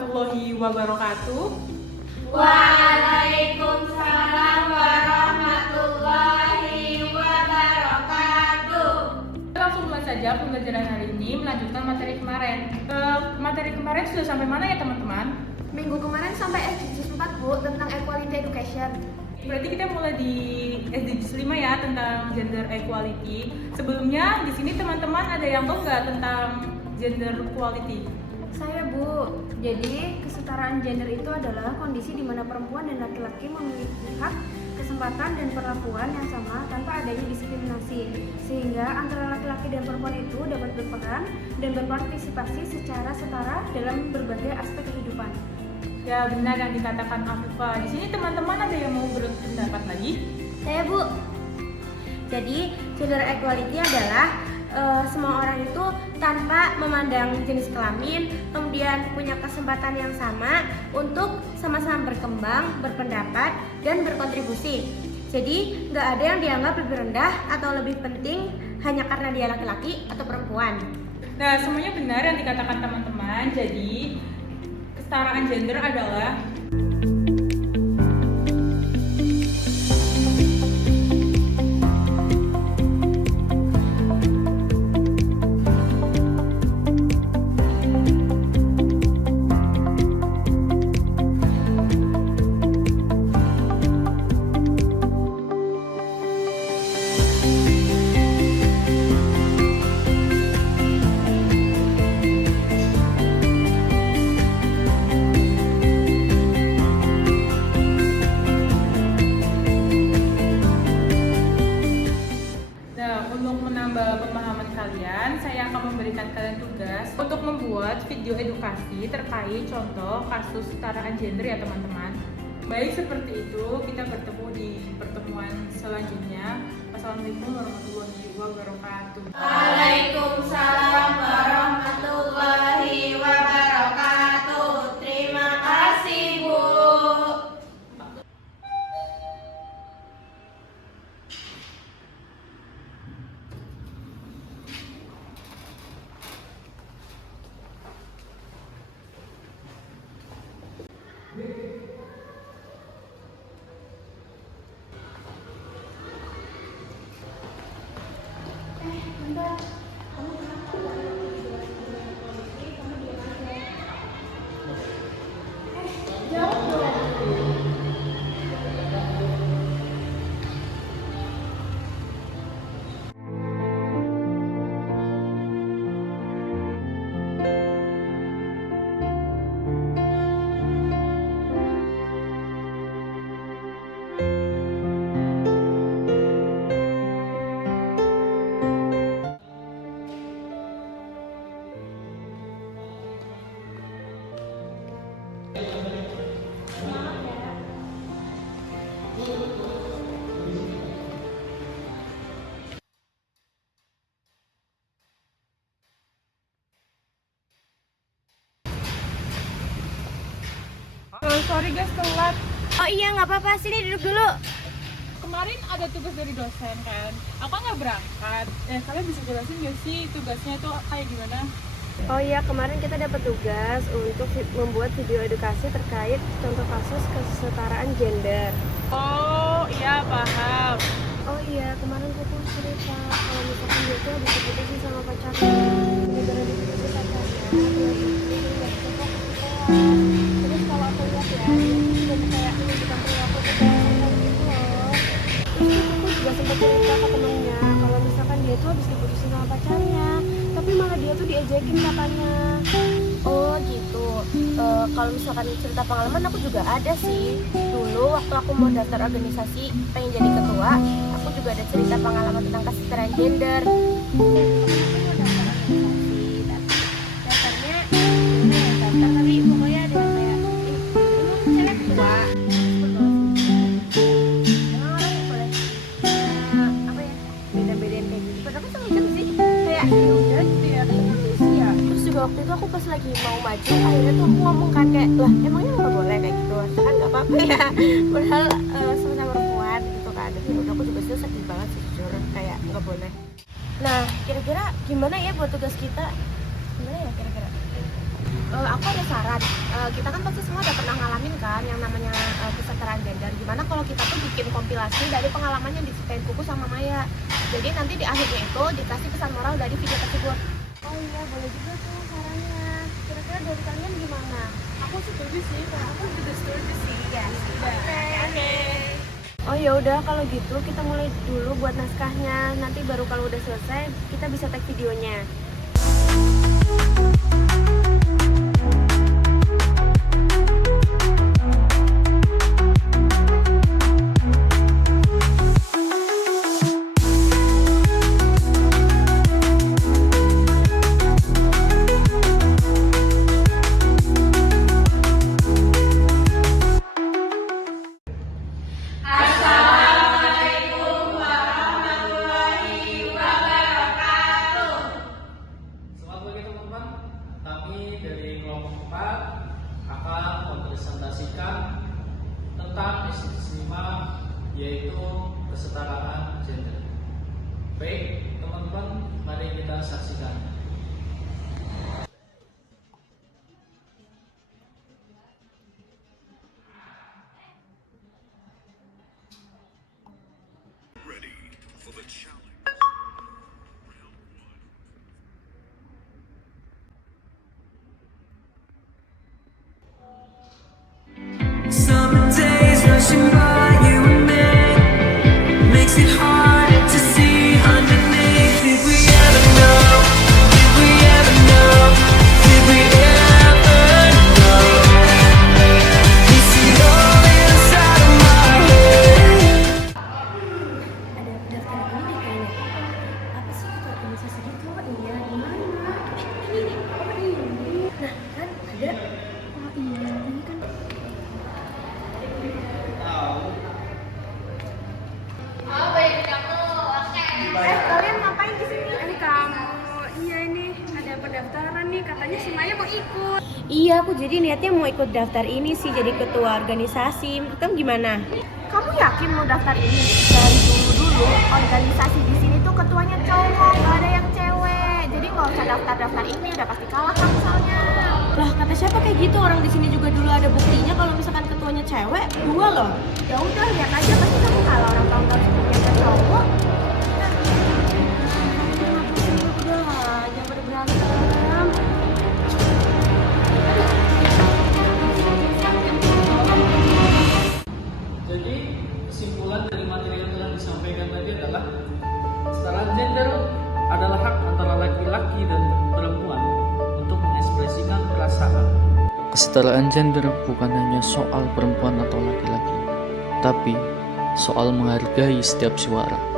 warahmatullahi wabarakatuh. Waalaikumsalam warahmatullahi wabarakatuh. Langsung mulai saja pembelajaran hari ini melanjutkan materi kemarin. Materi kemarin sudah sampai mana ya teman-teman? Minggu kemarin sampai SDGs 4 Bu, tentang equality education. Berarti kita mulai di SDGs 5 ya, tentang gender equality. Sebelumnya di sini teman-teman ada yang tahu nggak tentang gender equality? Saya Bu, jadi kesetaraan gender itu adalah kondisi di mana perempuan dan laki-laki memiliki hak, kesempatan dan perlakuan yang sama tanpa adanya diskriminasi, sehingga antara laki-laki dan perempuan itu dapat berperan dan berpartisipasi secara setara dalam berbagai aspek kehidupan. Ya benar yang dikatakan Afifa. Di sini teman-teman ada yang mau berpendapat lagi? Saya Bu, jadi gender equality adalah semua orang itu tanpa memandang jenis kelamin, kemudian punya kesempatan yang sama untuk sama-sama berkembang, berpendapat, dan berkontribusi. Jadi nggak ada yang dianggap lebih rendah atau lebih penting hanya karena dia laki-laki atau perempuan. Nah, semuanya benar yang dikatakan teman-teman. Jadi kesetaraan gender adalah pemahaman kalian, saya akan memberikan kalian tugas untuk membuat video edukasi terkait contoh kasus kesetaraan gender ya teman-teman. Baik, seperti itu kita bertemu di pertemuan selanjutnya. Wassalamualaikum warahmatullahi wabarakatuh. Waalaikumsalam warahmatullahi wabarakatuh. Terima kasih Bu. Sorry guys, telat. Oh iya, nggak apa-apa, sini duduk dulu. Kemarin ada tugas dari dosen kan, aku nggak berangkat. Kalian bisa jelasin nggak sih tugasnya itu kayak gimana? Oh iya, kemarin kita dapat tugas untuk membuat video edukasi terkait contoh kasus kesetaraan gender. Oh iya, paham. Oh iya, kemarin aku tuh cerita kalau misalkan dia tuh habis diputusin sama pacarnya. Gara-gara diputusin pacarnya, dia itu nggak cocok ke sekolah. Terus kalau aku lihat ya, dia tuh kayak menunjukkan perilaku kekerasan gitu loh. Terus aku juga sempat cerita ke temennya kalau misalkan dia tuh habis diputusin sama pacarnya, tapi malah dia tuh diejekin katanya. Oh gitu. Kalau misalkan cerita pengalaman aku juga ada sih. Dulu waktu aku mau daftar organisasi pengen jadi ketua, aku juga ada cerita pengalaman tentang kesetaraan gender. Dasarnya daftar tapi pokoknya ada kayak ini cewek tua. Emang orang boleh apa ya beda-bedain kayak gitu. Padahal kan sama aja sih. Kayak ya udah gitu ya, kan manusia. Terus juga waktu itu aku pas lagi mau maju, akhirnya tuh aku ngomong kan kayak, lah emangnya nggak boleh kayak gitu, kan nggak apa-apa ya. Padahal sama-sama perempuan gitu kan. Tapi udah aku juga sedih banget sih jujur, kayak nggak boleh. Nah, kira-kira gimana ya buat tugas kita? Gimana ya kira-kira? Aku ada saran. Kita kan pasti semua udah pernah ngalamin kan yang namanya kesetaraan gender. Gimana kalau kita tuh bikin kompilasi dari pengalaman yang diceritain Kuku sama Maya. Jadi nanti di akhirnya itu dikasih pesan moral dari video tersebut. Oh iya, boleh juga tuh sarannya. Kira-kira dari kalian gimana? Aku setuju sih, kalau aku juga setuju sih. Ya, Oke. Oh ya udah, kalau gitu kita mulai dulu buat naskahnya. Nanti baru kalau udah selesai kita bisa tag videonya. Selamat pagi teman-teman. Kami dari kelompok 4 akan mempresentasikan tentang SDG 5, yaitu kesetaraan gender. Baik, teman-teman, mari kita saksikan. Ready for the challenge. Summer days rushing by you and me makes it hard to see underneath. Did we ever know? Did we ever know? Did we ever know? You see all inside of my head. Ada daftar ini kayaknya. Apa sih itu organisasi gitu? Iya, di mana? Ini. Oh ini. Nah kan ada. Oh iya, ini kan. Kalian ngapain di sini? Ini kamu. Iya ini ada pendaftaran nih. Katanya si Maya mau ikut. Iya, aku jadi niatnya mau ikut daftar ini sih jadi ketua organisasi. Menurut kamu gimana? Kamu yakin mau daftar ini? Dari dulu organisasi di sini tuh ketuanya cowok, nggak ada yang cewek. Jadi nggak usah daftar ini, udah pasti kalah kan misalnya. Lah kata siapa kayak gitu? Orang di sini juga dulu ada buktinya kalau misalkan ketuanya cewek, 2 loh. Ya udah lihat aja pasti kamu kalah orang tahun-tahun sebelumnya cowok. Udah, jangan pada berantem. Jadi, kesimpulan dari materi yang telah disampaikan tadi adalah kesetaraan gender adalah hak antara laki-laki dan perempuan untuk mengekspresikan perasaan. Kesetaraan gender bukan hanya soal perempuan atau laki-laki, tapi soal menghargai setiap suara.